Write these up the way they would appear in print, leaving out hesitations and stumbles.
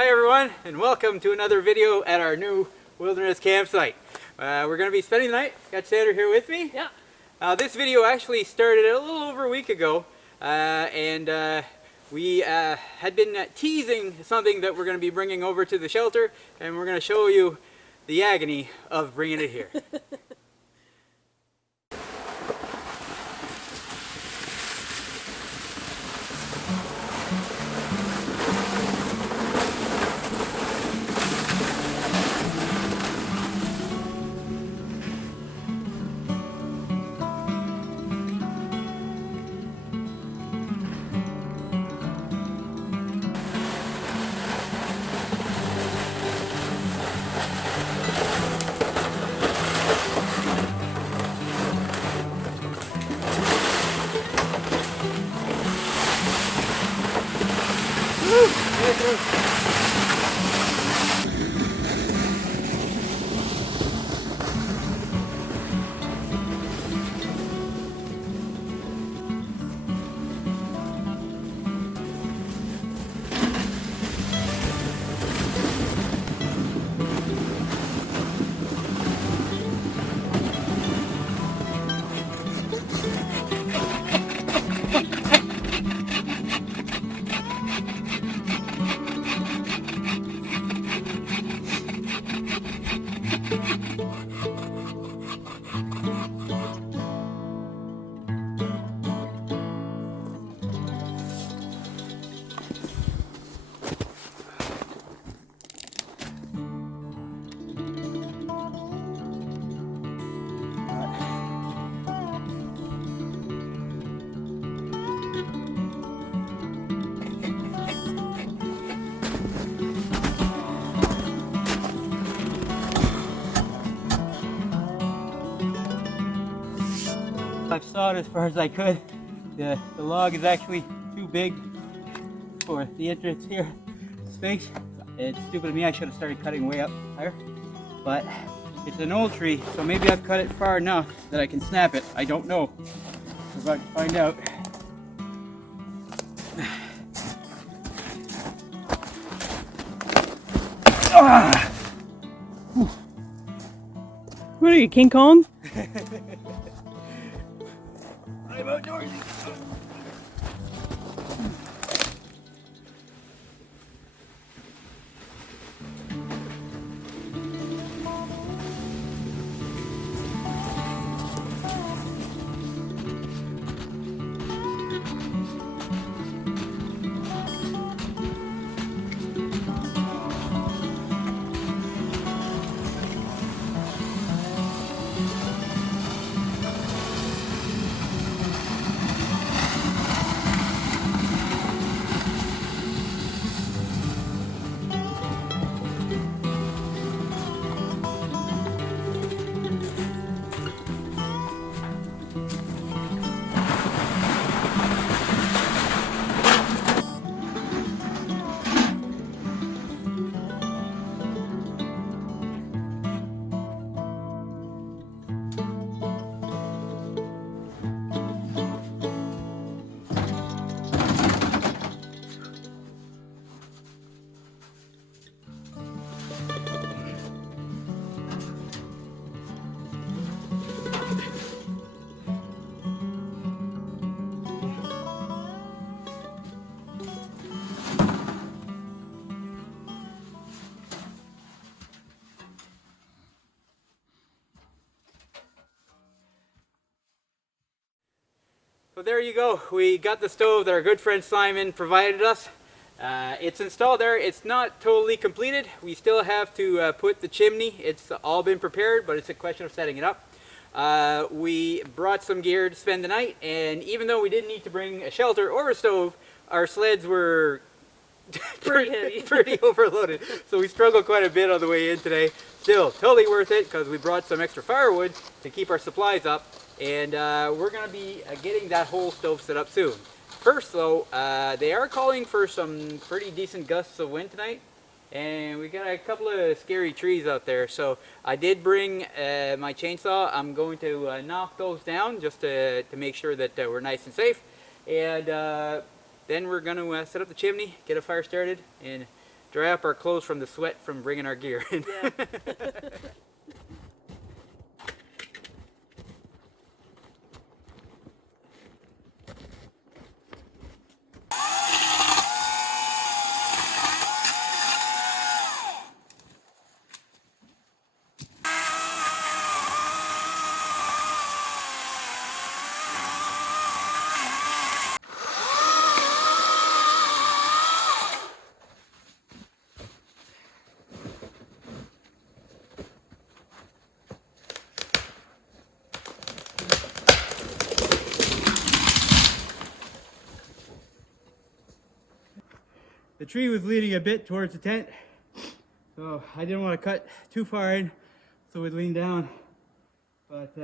Hi everyone, and welcome to another video at our new wilderness campsite. We're going to be spending the night. Got Sandra here with me. Yeah. This video actually started a little over a week ago, and we had been teasing something that we're going to be bringing over to the shelter, and we're going to show you the agony of bringing it here. I've sawed as far as I could. The log is actually too big for the entrance here space. It's stupid of me, I should have started cutting way up higher. But it's an old tree, so maybe I've cut it far enough that I can snap it. I don't know. We're about to find out. Ah! What are you, King Kong? I'm outdoors. So there you go. We got the stove that our good friend Simon provided us. It's installed there. It's not totally completed. We still have to put the chimney. It's all been prepared, but it's a question of setting it up. We brought some gear to spend the night, and even though we didn't need to bring a shelter or a stove, our sleds were pretty overloaded. So we struggled quite a bit on the way in today. Still, totally worth it because we brought some extra firewood to keep our supplies up. And we're going to be getting that whole stove set up soon. First though, they are calling for some pretty decent gusts of wind tonight. And we got a couple of scary trees out there. So I did bring my chainsaw. I'm going to knock those down just to make sure that we're nice and safe. And then we're going to set up the chimney, get a fire started, and dry up our clothes from the sweat from bringing our gear in. Yeah. The tree was leaning a bit towards the tent, so I didn't want to cut too far in, so we'd lean down. But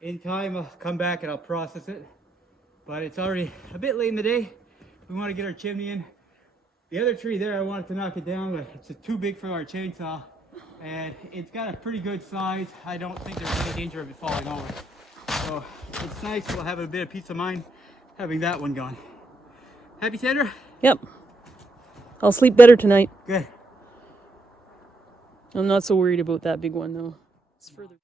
in time I'll come back and I'll process it. But it's already a bit late in the day. We want to get our chimney in. The other tree there, I wanted to knock it down, but it's too big for our chainsaw. And it's got a pretty good size. I don't think there's any danger of it falling over. So it's nice, we'll have a bit of peace of mind having that one gone. Happy, Sandra? Yep. I'll sleep better tonight. Good. I'm not so worried about that big one though. It's further.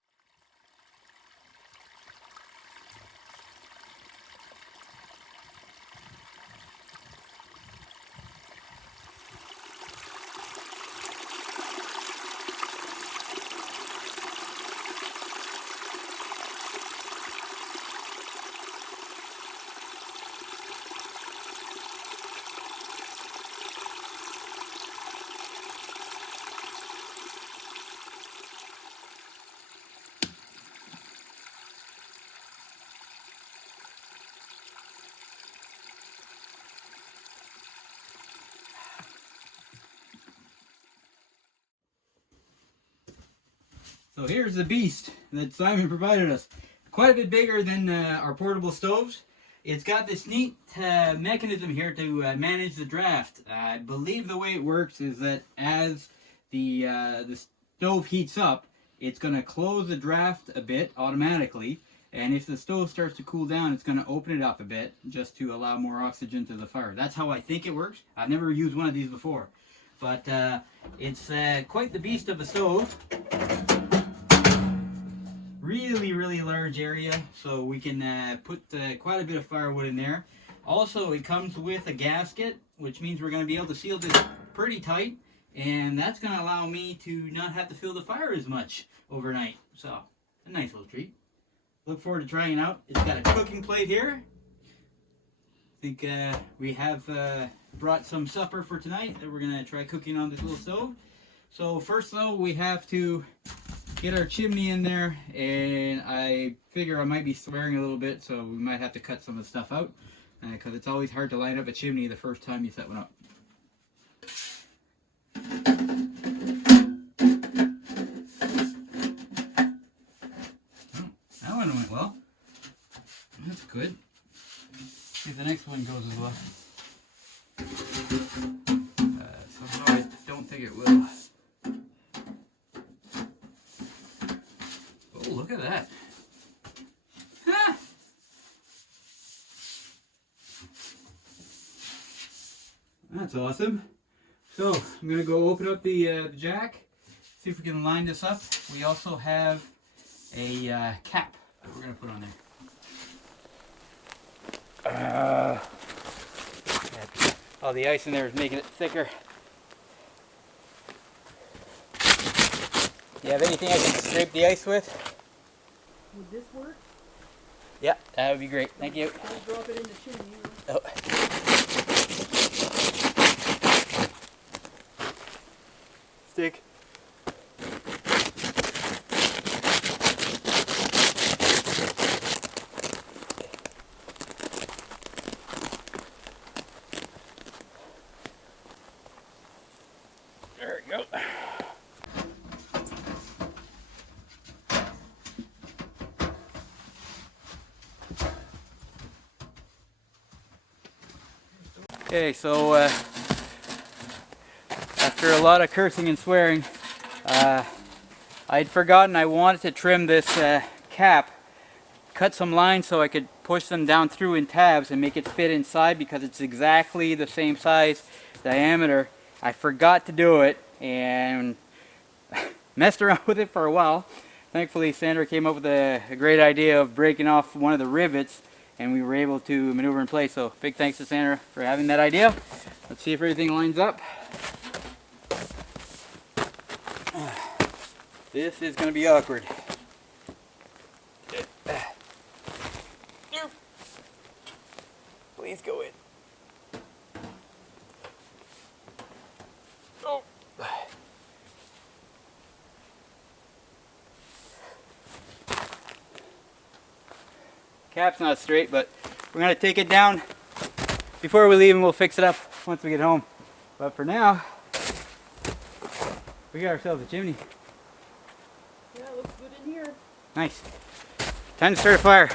So here's the beast that Simon provided us. Quite a bit bigger than our portable stoves. It's got this neat mechanism here to manage the draft. I believe the way it works is that as the stove heats up, it's going to close the draft a bit automatically. And if the stove starts to cool down, it's going to open it up a bit just to allow more oxygen to the fire. That's how I think it works. I've never used one of these before. But it's quite the beast of a stove. Really large area, so we can put quite a bit of firewood in there. Also, it comes with a gasket, which means we're going to be able to seal this pretty tight, and that's going to allow me to not have to fill the fire as much overnight. So, a nice little treat. Look forward to trying it out. It's got a cooking plate here. I think we have brought some supper for tonight that we're going to try cooking on this little stove. So first though, we have to get our chimney in there, and I figure I might be swearing a little bit, so we might have to cut some of the stuff out because it's always hard to line up a chimney the first time you set one up. Oh, that one went well. That's good. See if the next one goes as well. Somehow I don't think it will. Oh, look at that. Ah! That's awesome. So, I'm going to go open up the jack, see if we can line this up. We also have a cap that we're going to put on there. Oh, the ice in there is making it thicker. Do you have anything I can scrape the ice with? Would this work? Yeah, that would be great. Thank you. I'll drop it in the chimney. Oh. Stick. There we go. Okay, so after a lot of cursing and swearing, I'd forgotten I wanted to trim this cap, cut some lines so I could push them down through in tabs and make it fit inside because it's exactly the same size diameter I forgot to do it and messed around with it for a while. Thankfully, Sandra came up with a great idea of breaking off one of the rivets, and we were able to maneuver in place. So big thanks to Sandra for having that idea. Let's see if everything lines up. This is going to be awkward. Please go in. Oh. Cap's not straight, but we're going to take it down before we leave and we'll fix it up once we get home. But for now, we got ourselves a chimney. Yeah, it looks good in here. Nice. Time to start a fire.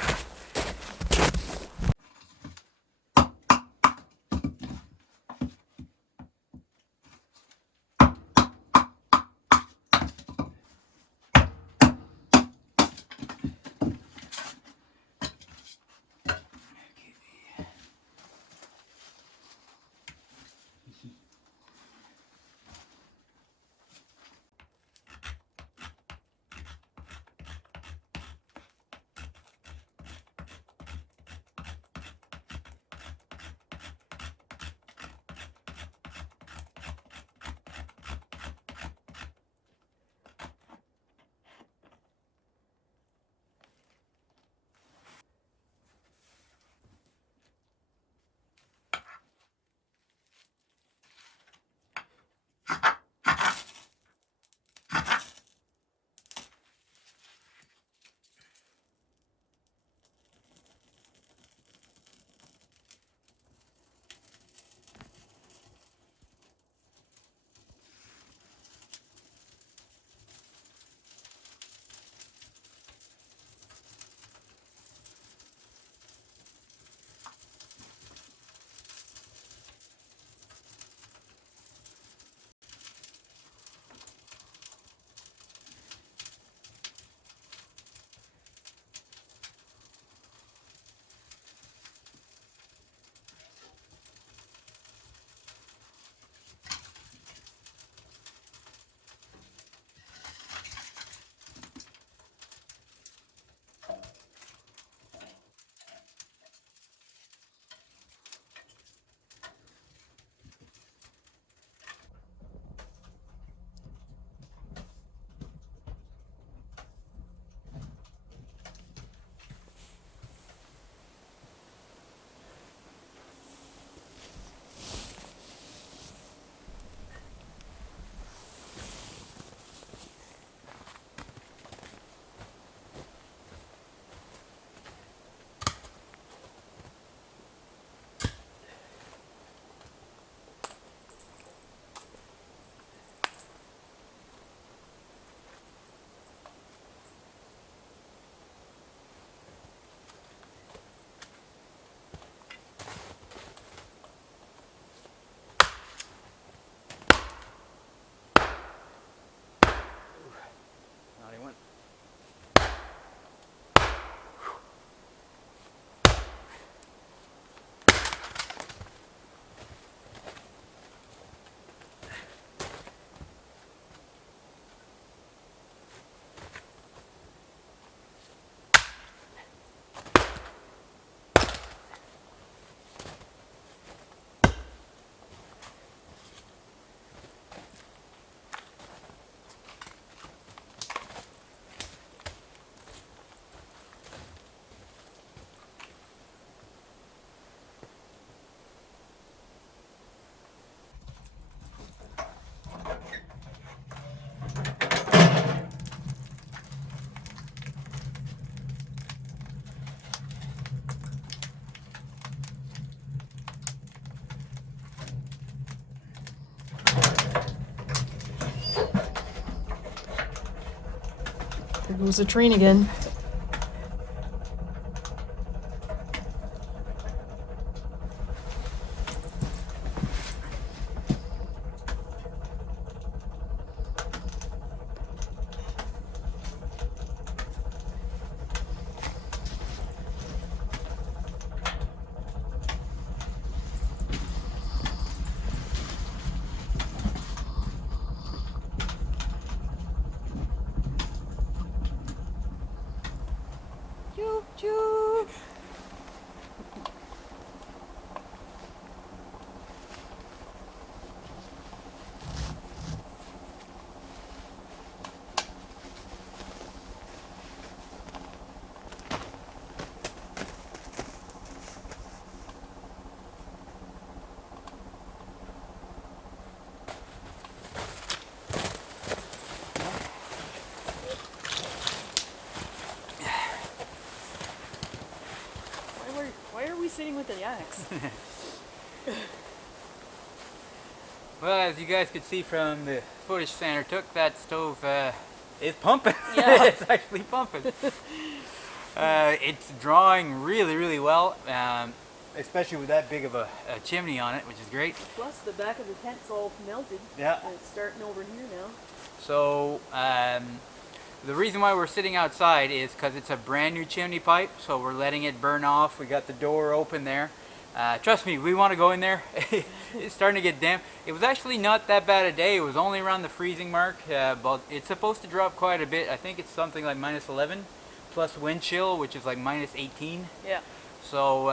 There goes the train again. Choo choo. Why are we sitting with the axe? Well, as you guys could see from the footage Sandra took, that stove is pumping. Yeah. It's actually pumping. It's drawing really, really well, especially with that big of a chimney on it, which is great. Plus the back of the tent's all melted. Yeah. And it's starting over here now. So the reason why we're sitting outside is because it's a brand new chimney pipe, so we're letting it burn off. We got the door open there. Trust me, we want to go in there. It's starting to get damp. It was actually not that bad a day. It was only around the freezing mark, but it's supposed to drop quite a bit. I think it's something like -11 plus wind chill, which is like -18. Yeah. So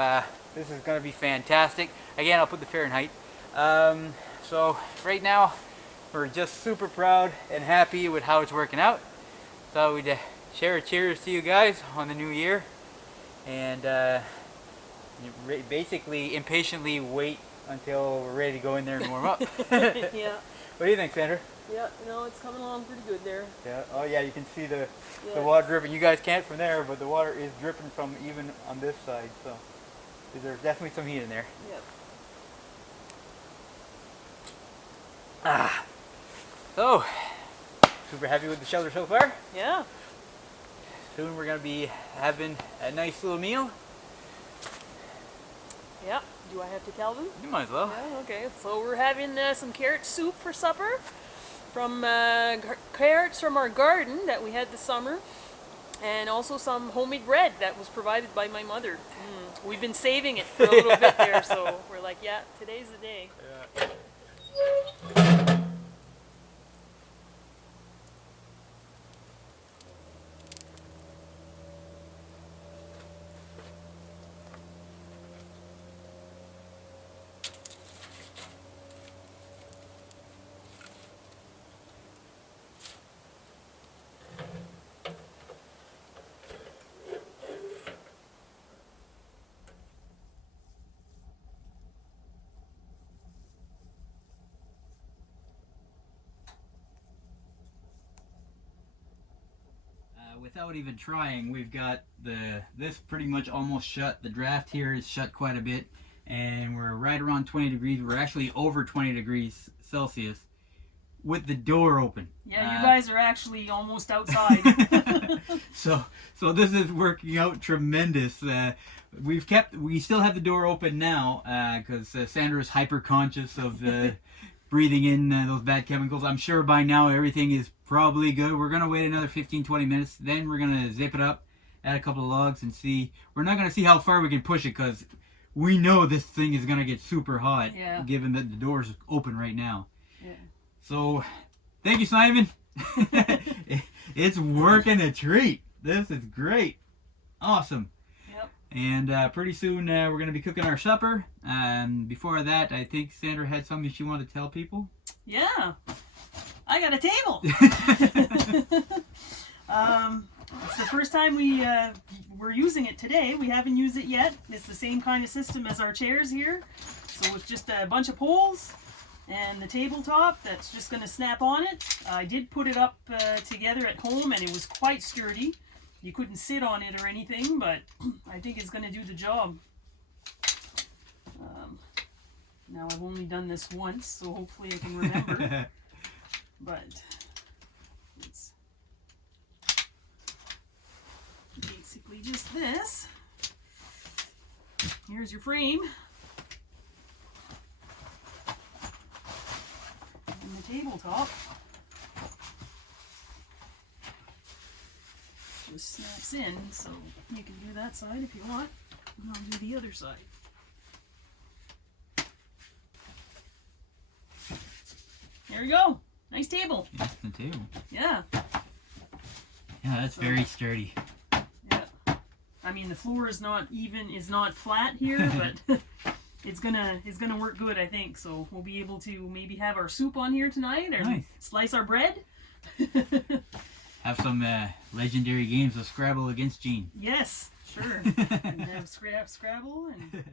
this is going to be fantastic. Again, I'll put the Fahrenheit. So right now, we're just super proud and happy with how it's working out. Thought we'd share a cheers to you guys on the new year, and basically impatiently wait until we're ready to go in there and warm up. Yeah. What do you think, Sandra? Yeah, no, it's coming along pretty good there. Yeah. Oh yeah, you can see the Yeah. water dripping. You guys can't from there, but the water is dripping from even on this side. So there's definitely some heat in there. Yep. So super happy with the shelter so far. Yeah. Soon we're gonna be having a nice little meal. Yeah. Do I have to tell them? You might as well. Yeah, okay. So we're having some carrot soup for supper from carrots from our garden that we had this summer, and also some homemade bread that was provided by my mother. We've been saving it for a little bit there, so we're like, yeah, today's the day. Yeah. Without even trying, we've got this pretty much almost shut. The draft here is shut quite a bit, and we're right around 20 degrees. We're actually over 20 degrees Celsius with the door open. Yeah, you guys are actually almost outside. So this is working out tremendous. We still have the door open now because Sandra's hyper conscious of breathing in those bad chemicals. I'm sure by now everything is probably good. We're gonna wait another 15-20 minutes, then we're gonna zip it up, add a couple of logs, and see. We're not gonna see how far we can push it because we know this thing is gonna get super hot, given that the door's open right now. Yeah. So thank you, Simon. It's working a treat. This is great. Awesome. Yep. And pretty soon we're going to be cooking our supper. Before that, I think Sandra had something she wanted to tell people. Yeah. I got a table. It's the first time we're using it today. We haven't used it yet. It's the same kind of system as our chairs here. So it's just a bunch of poles and the tabletop that's just going to snap on it. I did put it up together at home, and it was quite sturdy. You couldn't sit on it or anything, but I think it's going to do the job. Now I've only done this once, so hopefully I can remember. But it's basically just this. Here's your frame. And the tabletop just snaps in, so you can do that side if you want, and I'll do the other side. There we go. Nice table. That's the table. Yeah. Yeah, that's very sturdy. Yeah. I mean, the floor is not flat here, but it's gonna work good, I think. So we'll be able to maybe have our soup on here tonight, or Nice. slice our bread. Have some legendary games of Scrabble against Gene. Yes, sure. And have Scrabble and.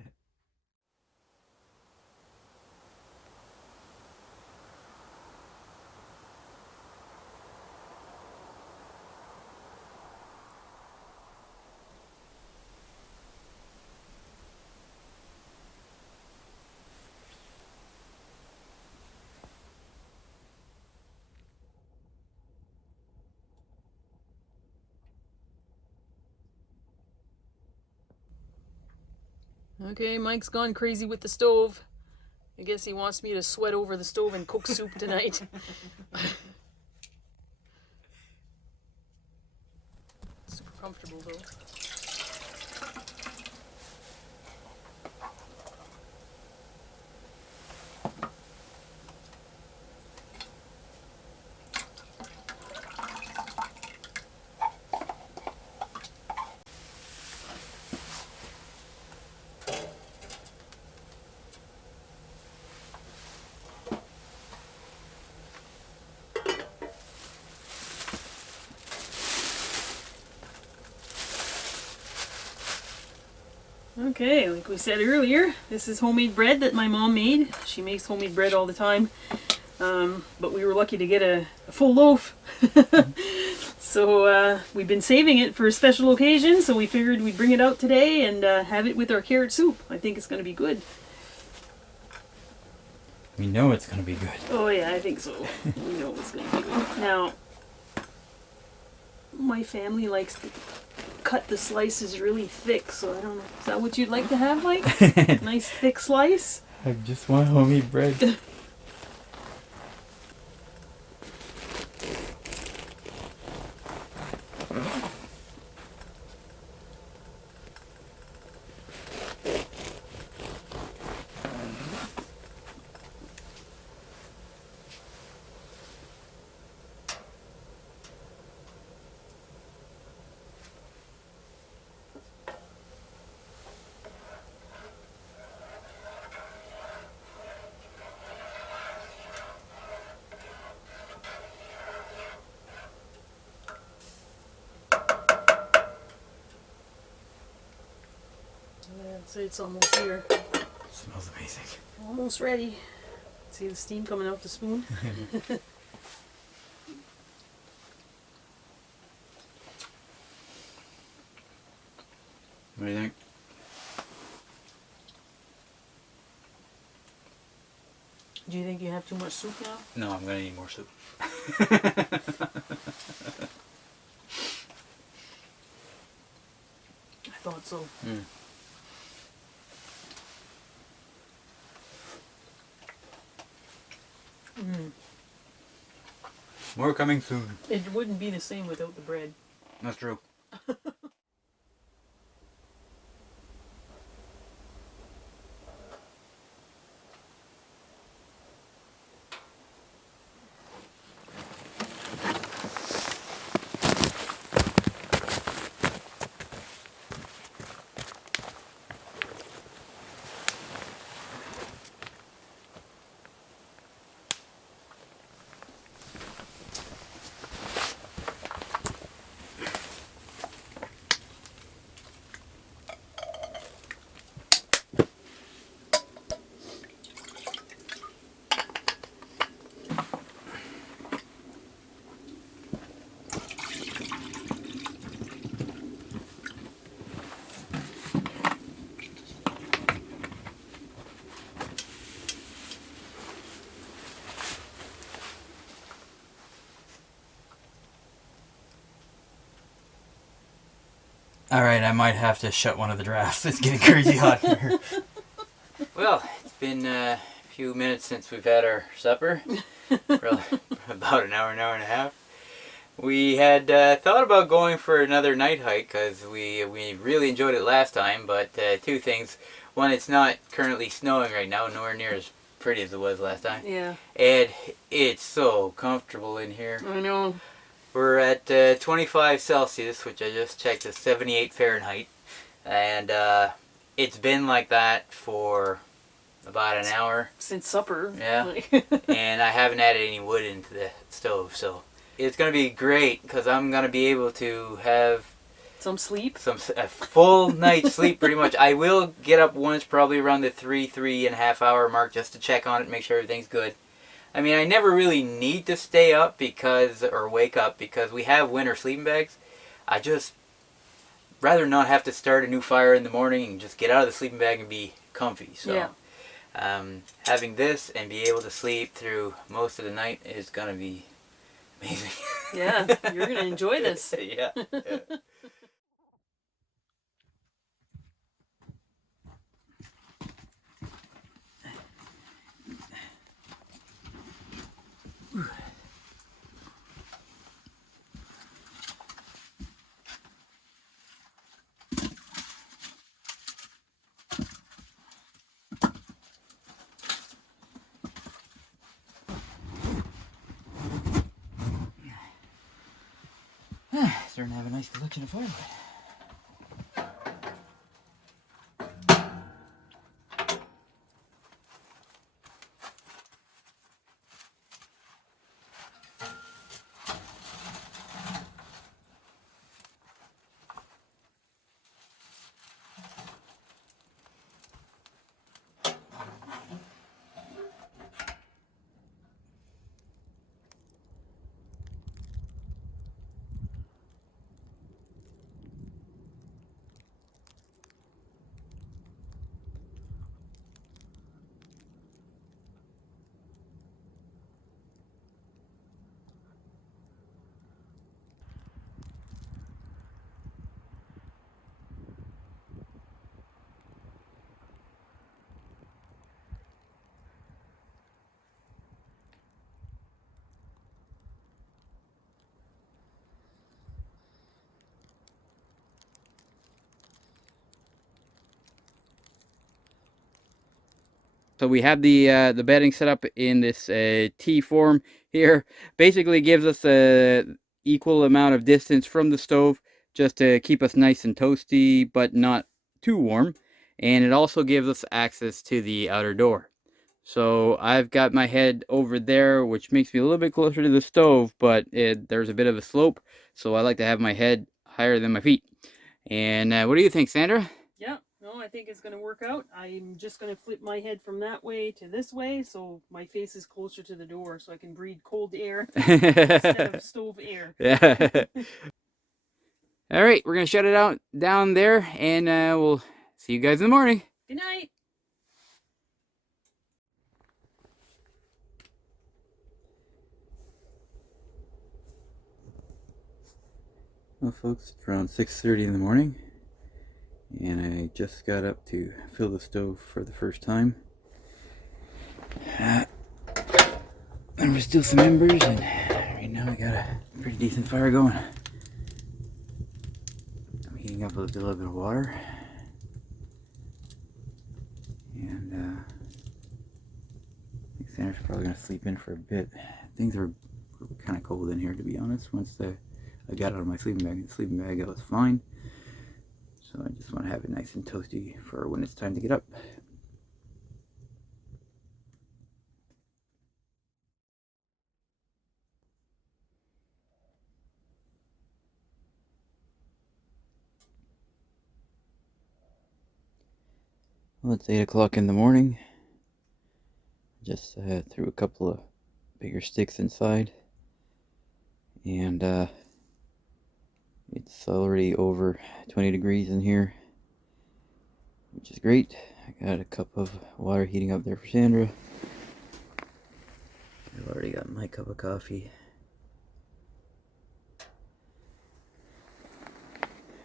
Okay, Mike's gone crazy with the stove. I guess he wants me to sweat over the stove and cook soup tonight. Super comfortable though. Okay, like we said earlier, this is homemade bread that my mom made. She makes homemade bread all the time. But we were lucky to get a full loaf. So we've been saving it for a special occasion, so we figured we'd bring it out today and have it with our carrot soup. I think it's going to be good. We know it's going to be good. Oh yeah, I think so. We know it's going to be good. Now, my family likes to cut the slices really thick, so I don't know. Is that what you'd like to have, Mike? Nice thick slice? I just want homemade bread. I'd say it's almost here. Smells amazing. Almost ready. See the steam coming out the spoon? What do you think? Do you think you have too much soup now? No, I'm going to need more soup. I thought so. Mm. Mm. More coming soon. It wouldn't be the same without the bread. That's true. Alright, I might have to shut one of the drafts. It's getting crazy hot here. Well, it's been a few minutes since we've had our supper. Really, about an hour and a half. We had thought about going for another night hike because we really enjoyed it last time, but two things. One, it's not currently snowing right now, nowhere near as pretty as it was last time. Yeah. And it's so comfortable in here. I know. We're at 25 Celsius, which I just checked is 78 Fahrenheit. and it's been like that for about an hour. Since supper. Yeah. And I haven't added any wood into the stove, so it's going to be great because I'm going to be able to have some sleep. A full night's sleep pretty much. I will get up once probably around the 3.5 hour mark just to check on it, make sure everything's good. I mean, I never really need to stay up or wake up because we have winter sleeping bags. I just rather not have to start a new fire in the morning and just get out of the sleeping bag and be comfy. So yeah. Having this and be able to sleep through most of the night is going to be amazing. Yeah, you're going to enjoy this. Yeah. Starting to have a nice collection of firewood. So we have the bedding set up in this T form here. Basically gives us a equal amount of distance from the stove just to keep us nice and toasty but not too warm. And it also gives us access to the outer door. So I've got my head over there, which makes me a little bit closer to the stove, but there's a bit of a slope, so I like to have my head higher than my feet. And what do you think, Sandra? Yeah, no, I think it's going to work out. I'm just going to flip my head from that way to this way, so my face is closer to the door, so I can breathe cold air instead of stove air. Yeah. All right, we're going to shut it out down there, and we'll see you guys in the morning. Good night. Well, folks, it's around 6:30 in the morning, and I just got up to fill the stove for the first time. There were still some embers, and right now we got a pretty decent fire going. I'm heating up a little bit of water, and I think Sandra's probably going to sleep in for a bit. Things are kind of cold in here, to be honest. Once I got out of my sleeping bag, it was fine. So I just want to have it nice and toasty for when it's time to get up. Well, it's 8 o'clock in the morning. Just threw a couple of bigger sticks inside, and it's already over 20 degrees in here, which is great. I got a cup of water heating up there for Sandra. I've already got my cup of coffee.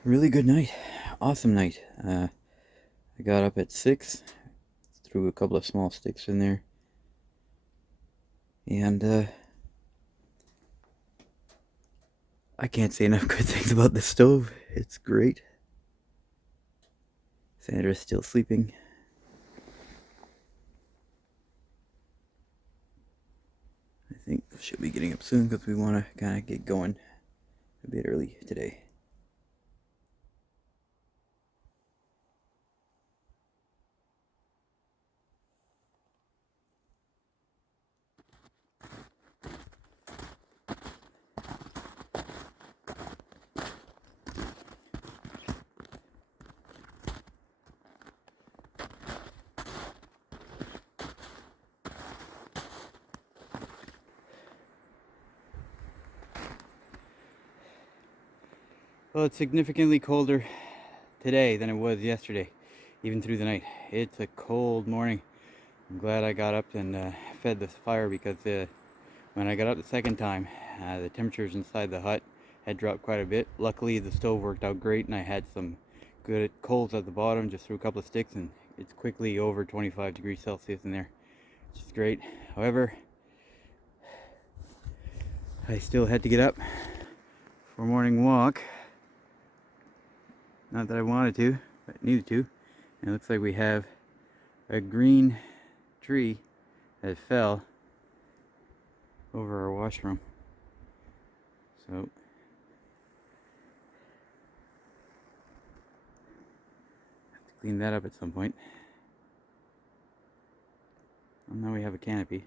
Really good night. Awesome night. I got up at 6, threw a couple of small sticks in there, and I can't say enough good things about the stove. It's great. Sandra's still sleeping. I think she'll be getting up soon because we want to kind of get going a bit early today. Well, it's significantly colder today than it was yesterday, even through the night. It's a cold morning. I'm glad I got up and fed this fire, because when I got up the second time, the temperatures inside the hut had dropped quite a bit. Luckily, the stove worked out great, and I had some good coals at the bottom. Just threw a couple of sticks, and it's quickly over 25 degrees Celsius in there, which is great. However, I still had to get up for a morning walk. Not that I wanted to, but needed to. And it looks like we have a green tree that fell over our washroom. So have to clean that up at some point. Well, now we have a canopy.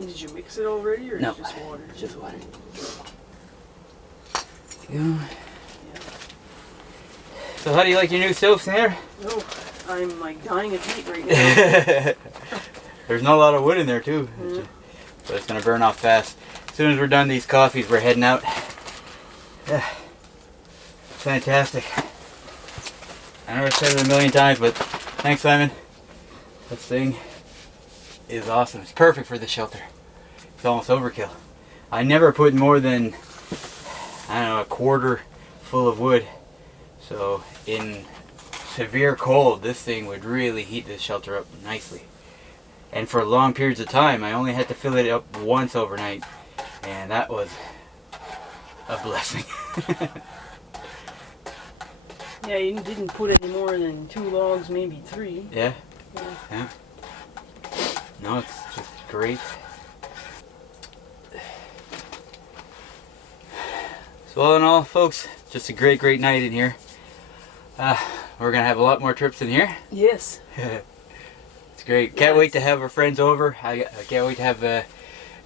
Did you mix it already, or No, just water? Just water. Yeah. So how do you like your new stove, Snare? Oh, I'm like dying of heat right now. There's not a lot of wood in there too, but it's gonna burn off fast. As soon as we're done these coffees, we're heading out. Yeah. Fantastic. I know I've said it a million times, but thanks, Simon. This thing is awesome. It's perfect for the shelter. It's almost overkill. I never put more than, I don't know, a quarter full of wood. So in severe cold, this thing would really heat this shelter up nicely. And for long periods of time, I only had to fill it up once overnight, and that was a blessing. Yeah, you didn't put any more than 2 logs, maybe 3. Yeah. Yeah. Yeah. No, it's just great. So all in all, folks, just a great night in here. We're gonna have a lot more trips in here. Yes. It's great. Can't wait to have our friends over. I can't wait to have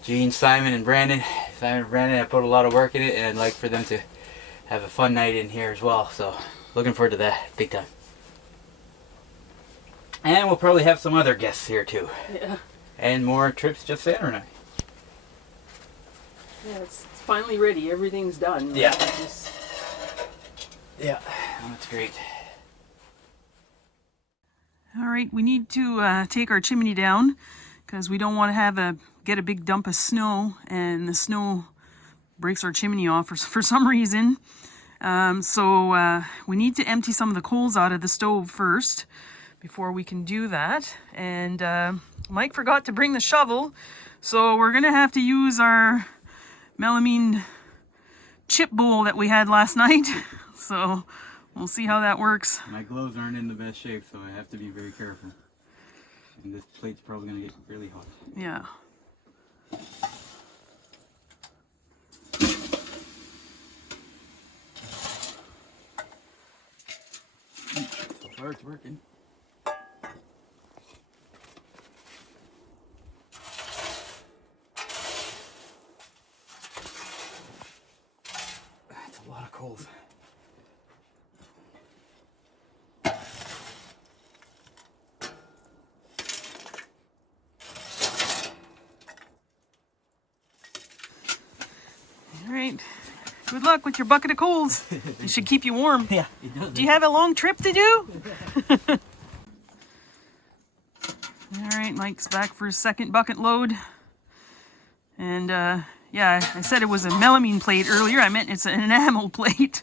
Gene, Simon, and Brandon. Simon and Brandon have put a lot of work in it, and I'd like for them to have a fun night in here as well. So looking forward to that, big time. And we'll probably have some other guests here too. Yeah. And more trips, just Sandra and I. Yeah, it's finally ready. Everything's done. Yeah. Just... Yeah, that's great. All right, we need to take our chimney down because we don't want to get a big dump of snow, and the snow breaks our chimney off for some reason. So we need to empty some of the coals out of the stove first before we can do that. And Mike forgot to bring the shovel, so we're gonna have to use our melamine chip bowl that we had last night. So we'll see how that works. My gloves aren't in the best shape, so I have to be very careful. And this plate's probably gonna get really hot. Yeah. far it's working. That's a lot of coals. All right. Good luck with your bucket of coals. It should keep you warm. Yeah, it does. Do you have a long trip to do? All right, Mike's back for his second bucket load. And yeah, I said it was a melamine plate earlier. I meant it's an enamel plate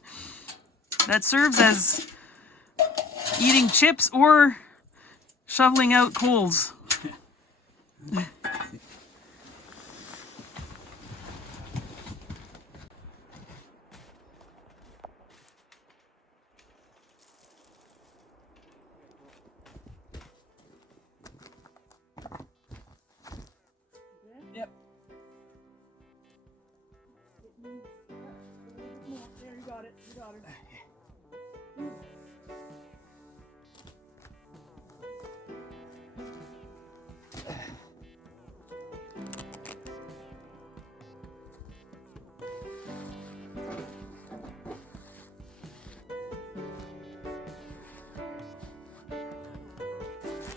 that serves as eating chips or shoveling out coals. Yep. There, you got it. You got it.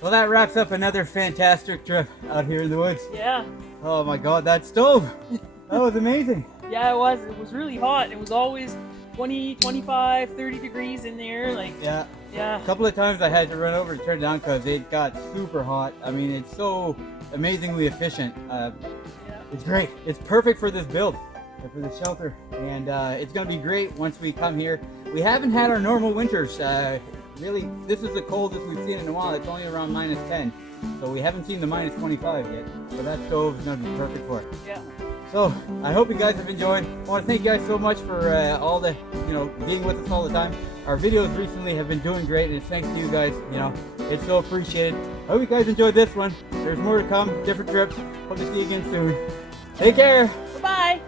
Well, that wraps up another fantastic trip out here in the woods. Yeah. Oh my God, that stove! That was amazing. Yeah, it was. It was really hot. It was always 20, 25, 30 degrees in there. Like, Yeah. yeah. A couple of times I had to run over to turn it down because it got super hot. I mean, it's so amazingly efficient. It's great. It's perfect for this build, for the shelter, and it's going to be great once we come here. We haven't had our normal winters. Really, this is the coldest we've seen in a while. It's only around -10, so we haven't seen the -25 yet. So that stove is going to be perfect for it. Yeah. So I hope you guys have enjoyed. I want to thank you guys so much for all the, being with us all the time. Our videos recently have been doing great, and it's thanks to you guys. It's so appreciated. I hope you guys enjoyed this one. There's more to come, different trips. Hope to see you again soon. Take care. Bye-bye.